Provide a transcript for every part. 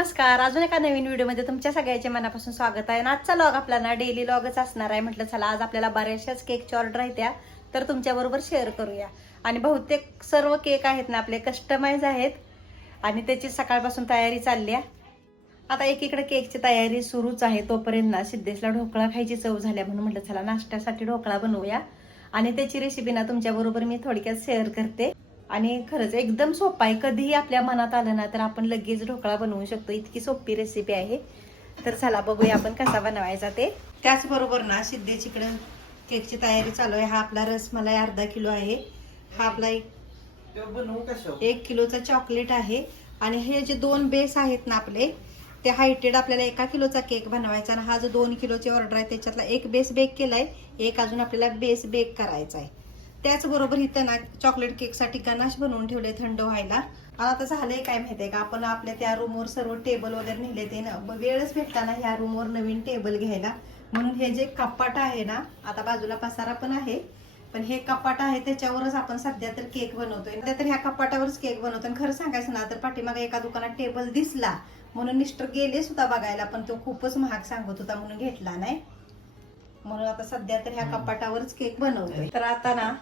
नमस्कार. अजून एका नवीन व्हिडिओमध्ये तुमच्या सगळ्याचे मनापासून स्वागत आहे. आजचा लॉग आपला ना डेली लॉगच असणार आहे. म्हटलं चला आज आपल्याला बऱ्याचशाच केकची ऑर्डर आहेत त्या तर तुमच्याबरोबर शेअर करूया. आणि बहुतेक सर्व केक आहेत ना आपले कस्टमाइज आहेत आणि त्याची सकाळपासून तयारी चालली आहे. आता एकीकडे केकची तयारी सुरूच आहे, तोपर्यंत ना सिद्धेशला ढोकळा खायची चव झाल्या म्हणून म्हटलं चला नाश्त्यासाठी ढोकळा बनवूया. आणि त्याची रेसिपी ना तुमच्याबरोबर मी थोडक्यात शेअर करते. आणि खरंच एकदम सोपा आहे, कधीही आपल्या मनात आलं ना तर आपण लगेच ढोकळा बनवू शकतो, इतकी सोपी रेसिपी आहे. तर चला बघूया आपण कसा बनवायचा ते. त्याचबरोबर ना सिद्धेचीकडे केकची तयारी चालू आहे. हा आपला रसमलाई अर्धा किलो आहे. हा आपला 1 किलोचा चॉकलेट आहे. आणि हे जे 2 बेस आहेत ना आपले ते हायटेड आपल्याला 1 किलोचा केक बनवायचा. आणि हा जो 2 किलोची ऑर्डर आहे त्याच्यातला एक बेस बेक केलाय, एक अजून आपल्याला बेस बेक करायचा आहे. त्याचबरोबर इथं ना चॉकलेट केक साठी गनाश बनवून ठेवले थंड व्हायला. आता झालंय काय माहितीये का, आपण आपल्या त्या रूमवर सर्व टेबल वगैरे नेले ते ना वेळच भेटला ना ह्या रूमवर नवीन टेबल घ्यायला. म्हणून हे जे कपाट आहे ना, आता बाजूला पसारा पण आहे पण हे कपाट आहे त्याच्यावरच आपण सध्या तर केक बनवतोय. तर ह्या कपाटावरच केक बनवतो. आणि खरं सांगायचं ना तर पाठीमागे एका दुकानात टेबल दिसला म्हणून मिस्टर गेले सुद्धा बघायला, पण तो खूपच महाग सांगत होता म्हणून घेतला नाही. म्हणून आता सध्या तर ह्या कपाटावरच केक बनवतोय. तर आता ना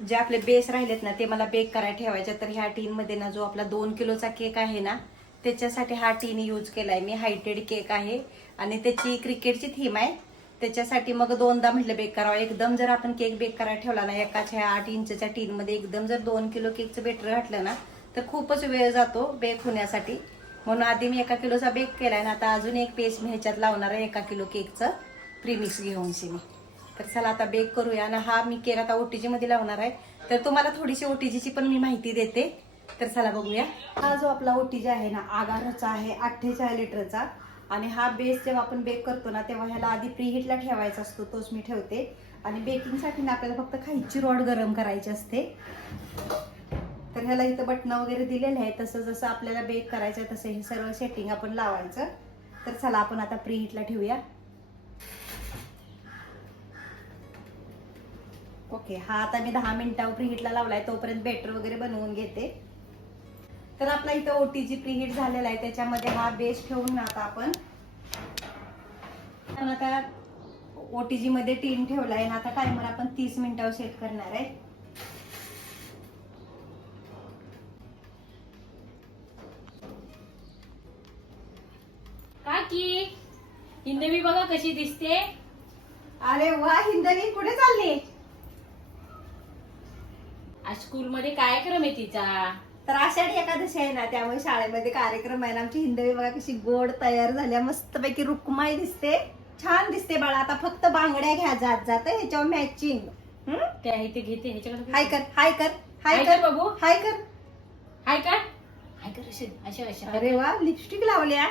जे आपले बेस राहिलेत ना ते मला बेक करायला ठेवायचे. तर ह्या टीन मध्ये ना जो आपला 2 किलोचा केक आहे ना त्याच्यासाठी हा टीन यूज केलाय मी. हायटेड केक आहे आणि त्याची क्रिकेटची थीम आहे. त्याच्यासाठी मग 2दा म्हटलं बेक करावं. एकदम जर आपण केक बेक करायला ठेवला ना एकाच ह्या 8 इंचच्या टीन मध्ये एकदम जर 2 किलो केकचं बेटर घातलं ना तर खूपच वेळ जातो बेक होण्यासाठी. म्हणून आधी मी 1 किलोचा बेक केलाय ना आता अजून एक पेस मी ह्याच्यात लावणार आहे 1 किलो केकचं प्रीमिक्स घेऊन मी. तर चला आता बेक करूया. ना हा मी केक आता ओटीजी मध्ये लावणार आहे. तर तुम्हाला थोडीशी ओटीजीची पण मी माहिती देते. तर चला बघूया. हा जो आपला ओटीजी आहे ना आगाराचा आहे 48 लिटरचा. आणि हा बेस जेव्हा आपण बेक करतो ना तेव्हा ह्याला आधी प्रीहीटला ठेवायचा असतो, तोच मी ठेवते. आणि बेकिंगसाठी ना आपल्याला फक्त खायची रॉड गरम करायची असते. तर ह्याला इथं बटन वगैरे दिलेले आहे, तसं जसं आपल्याला बेक करायचं तसं हे सर्व सेटिंग आपण लावायचं. तर चला आपण आता प्रीहीटला ठेवूया. ओके, हा आता मी 10 मिनिटावर प्रीहीटला लावलाय, तोपर्यंत बेटर वगैरे बनवून घेते. तर आपला इथं ओटीजी प्रीहीट झालेला आहे, त्याच्यामध्ये हा बेस ठेवून ना आता आपण आता ओटीजी मध्ये टीन ठेवलाय ना. आता टायमर आपण 30 मिनिटावर सेट करणार आहे. काकी हिंदवी बघा कशी दिसते. अरे वा हिंदवी, कुठे चालली? आज स्कूल मध्ये कार्यक्रम आहे तिचा. तर आषाढी एकादशी आहे ना त्यामुळे शाळेमध्ये कार्यक्रम आहे ना. आमची हिंदवी बघा कशी गोड तयार झाल्या, मस्तपैकी रुक्माई दिसते, छान दिसते बाळा. आता फक्त बांगड्या घ्या जात जात ह्याच्यावर मॅचिंग. त्या इथे घेते ह्याच्याकडे. हाय कर, हाय कर, हाय हाय कर कर बाबू. हाय कर. हाय का हाय कर अशी अशा अशा. अरे वा लिपस्टिक लावल्या.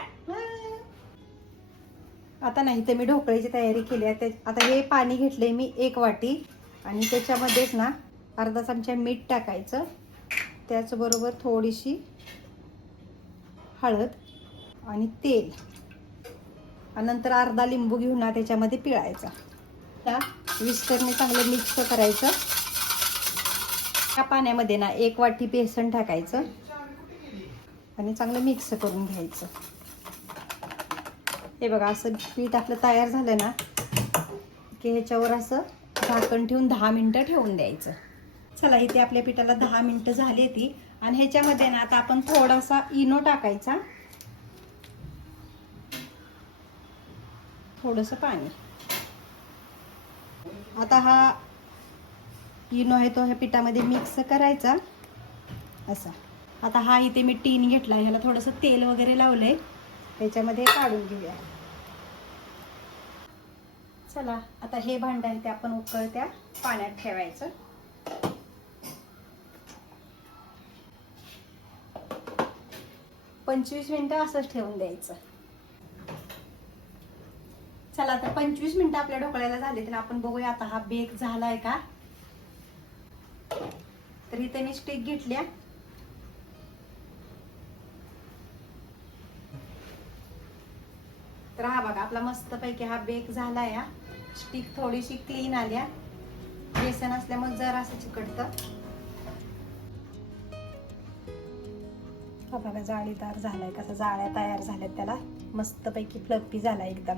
आता नाही तर मी ढोकळ्याची तयारी केली आहे. आता हे पाणी घेतलंय मी 1 वाटी आणि त्याच्यामध्येच ना अर्धा चमचा मीठ टाकायचं. त्याचबरोबर थोडीशी हळद आणि तेल आणि नंतर अर्धा लिंबू घेऊन ना त्याच्यामध्ये पिळायचा. त्या विस्करने चांगलं मिक्स करायचं. त्या पाण्यामध्ये ना 1 वाटी बेसन टाकायचं आणि चांगलं मिक्स करून घ्यायचं. हे बघा असं पीठ आपलं तयार झालं ना की ह्याच्यावर असं झाकण ठेवून 10 मिनिटं ठेवून द्यायचं. चला इथे आपल्या पिठाला 10 मिनिटं झाली ती. आणि ह्याच्यामध्ये ना आता आपण थोडासा इनो टाकायचा, थोडंसं पाणी. आता हा इनो आहे तो ह्या पिठामध्ये मिक्स करायचा असा. आता हा इथे मी टीन घेतला, ह्याला थोडंसं तेल वगैरे लावलंय, ह्याच्यामध्ये काढून घेऊया. चला आता हे भांडं आहे ते आपण उकळत्या पाण्यात ठेवायचं. पंचवीस मिनिटं असंच ठेवून द्यायचं. चला आता 25 मिनिटं आपल्या ढोकळ्याला झाले तर आपण बघूया आता हा बेक झालाय का. तर इथे मी स्टिक घेतल्या. तर हा बघा आपला मस्तपैकी हा बेक झालाय. स्टिक थोडीशी क्लीन आल्या, बेसन असल्यामुळे जरा असं चिकटतं. हा बघा जाळीदार झालाय, कसा जाळ्या तयार झाल्यात त्याला, मस्तपैकी फ्लफी झाला एकदम.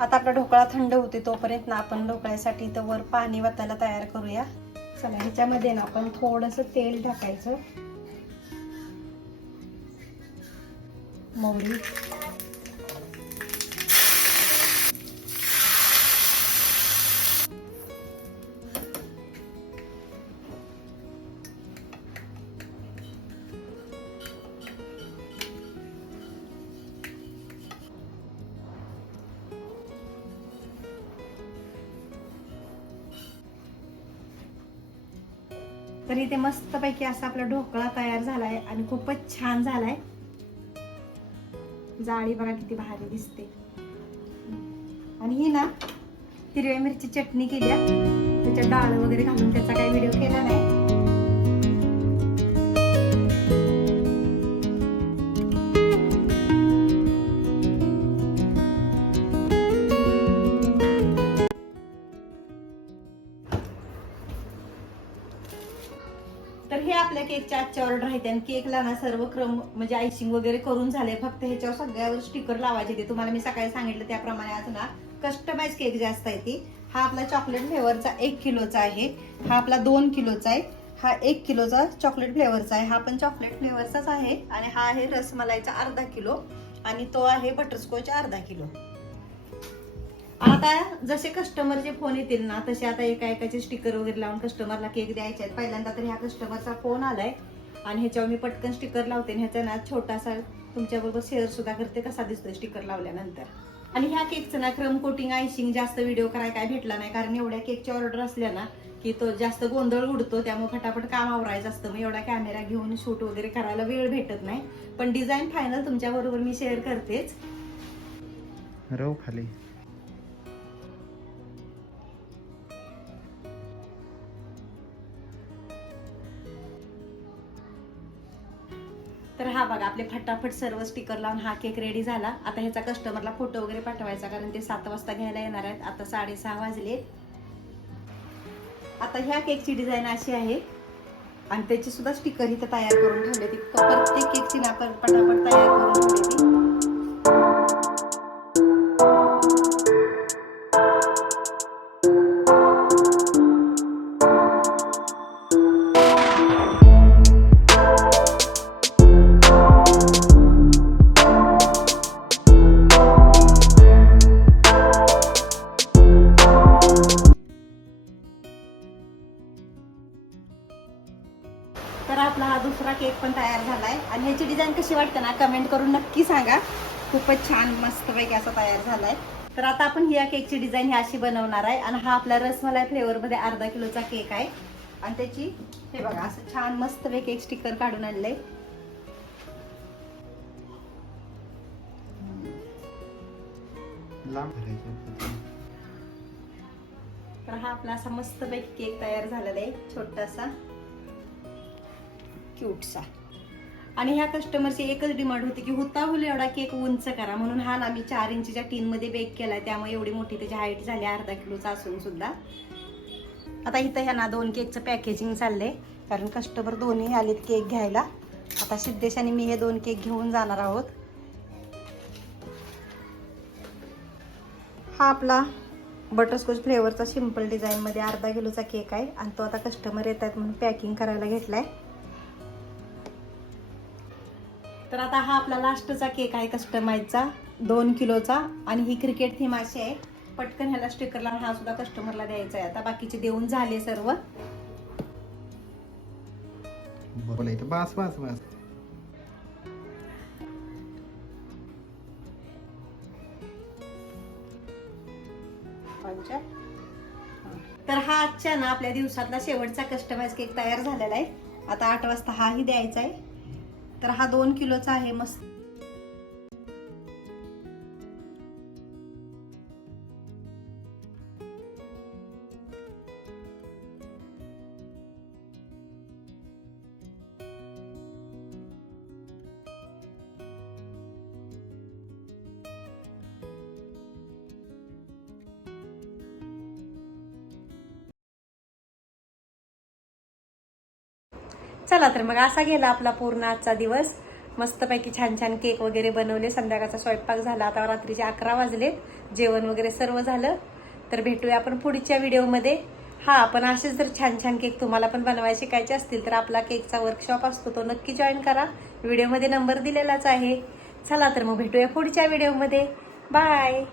आता आपला ढोकळा थंड होते तोपर्यंत ना आपण ढोकळ्यासाठी इथं वर पाणी वतायला तयार करूया. चला ह्याच्यामध्ये ना आपण थोडंसं तेल टाकायचं, मोहरी, तर इथे मस्तपैकी असा आपला ढोकळा तयार झालाय आणि खूपच छान झालाय. जाळी बघा किती भारी दिसते. आणि ही ना हिरव्या मिरची चटणी केल्या, त्याच्यात डाळ वगैरे घालून, त्याचा काही व्हिडिओ केला नाही. तर हे आपल्या केकच्या आजची ऑर्डर आहे. आणि केकला ना सर्व क्रम म्हणजे आयसिंग वगैरे करून झाले, फक्त ह्याच्यावर सगळ्यावर स्टिकर लावायचे. ते तुम्हाला मी सकाळी सांगितलं त्याप्रमाणे आज ना कस्टमाइज केक जास्त आहे ती. हा आपला चॉकलेट फ्लेवरचा 1 किलोचा आहे, हा आपला 2 किलोचा आहे, हा 1 किलोचा चॉकलेट फ्लेवरचा आहे, हा पण चॉकलेट फ्लेवरचाच आहे. आणि हा आहे रसमलाईचा अर्धा किलो, आणि तो आहे बटरस्कॉच अर्धा किलो. आता जसे कस्टमरचे फोन येतील ना तसे आता एका एकाचे स्टिकर वगैरे लावून कस्टमरला केक द्यायचे आहेत. पहिल्यांदा तर ह्या कस्टमरचा फोन आलाय आणि ह्याच्यावर मी पटकन स्टिकर लावते. ह्याचा ना छोटासा तुमच्याबरोबर शेअर सुद्धा करते कसा दिसतोय स्टिकर लावल्यानंतर. आणि ह्या केकचं ना क्रम कोटिंग आयसिंग जास्त व्हिडिओ करायला काय भेटला नाही, कारण एवढ्या केकची ऑर्डर असल्या ना की तो जास्त गोंधळ उडतो, त्यामुळे फटाफट काम आवरायचं असतं. मग एवढा कॅमेरा घेऊन शूट वगैरे करायला वेळ भेटत नाही. पण डिझाईन फायनल तुमच्या बरोबर मी शेअर करतेच. रव खाली तर हा बघा आपले फटाफट सर्व स्टिकर लावून हा केक रेडी झाला. आता ह्याचा कस्टमरला फोटो वगैरे पाठवायचा, कारण ते 7 वाजता घ्यायला येणार आहेत. आता 6:30 वाजले. आता ह्या केकची डिझाईन अशी आहे आणि त्याची सुद्धा स्टिकर इथं तयार करून ठेवले. ती प्रत्येक केकची ना पटापट तयार करून ठेवले ती. तर आपला हा दुसरा केक पण तयार झालाय आणि ह्याची डिझाईन कशी वाटते ना कमेंट करून नक्की सांगा. खूपच छान मस्तपैकी असा तयार झालाय. तर आता आपण ह्या केकची डिझाईन ही अशी बनवणार आहे. आणि हा आपला रसमलाई फ्लेवर मध्ये अर्धा किलोचा केक आहे. आणि त्याची हे बघा असं छान मस्तपैकी एक स्टिकर काढून आणलंय. तर हा आपला असा मस्तपैकी केक तयार झालेला आहे, छोटासा क्यूटसा. आणि ह्या कस्टमरची एकच डिमांड होती की हुताहुल एवढा केक उंच करा, म्हणून हा ना मी 4 इंचच्या टीन मध्ये बेक केलाय. त्यामुळे एवढी मोठी त्याची हाईट झाली अर्धा किलोचा असून सुद्धा. आता इथं ह्या ना 2 केकचं पॅकेजिंग चाललंय, कारण कस्टमर दोन्ही आलेत केक घ्यायला. आता सिद्धेश आणि मी हे 2 केक घेऊन जाणार आहोत. हा आपला बटरस्कॉच फ्लेवरचा सिंपल डिझाईन मध्ये अर्धा किलोचा केक आहे आणि तो आता कस्टमर येत आहेत म्हणून पॅकिंग करायला घेतलाय. तर आता हा आपला लास्टचा केक आहे कस्टमाइजचा 2 किलोचा. आणि ही क्रिकेट थीम अशी आहे, पटकन ह्याला स्टिकर लावून हा सुद्धा कस्टमरला द्यायचा आहे. आता बाकीचे देऊन झाले सर्व. बोलायचं बस बस बस. तर हा आजच्या ना आपल्या दिवसातला शेवटचा कस्टमाइज केक तयार झालेला आहे. आता 8 वाजता हाही द्यायचा आहे. तर हा 2 किलोचा आहे मस्त. चला तर मग असा गेला आपला पूर्ण आजचा दिवस. मस्तपैकी छान छान केक वगैरे बनवले. संध्याकाळचा स्वयंपाक झाला. आता रात्रीचे 11 वाजलेत. जेवण वगैरे सर्व झालं. तर भेटूया आपण पुढच्या व्हिडिओमध्ये. हा, पण असेच जर छान छान केक तुम्हाला पण बनवायचे शिकायचे असतील तर आपला केकचा वर्कशॉप असतो, तो नक्की जॉईन करा. व्हिडिओमध्ये नंबर दिलेलाच आहे. चला तर मग भेटूया पुढच्या व्हिडिओमध्ये. बाय.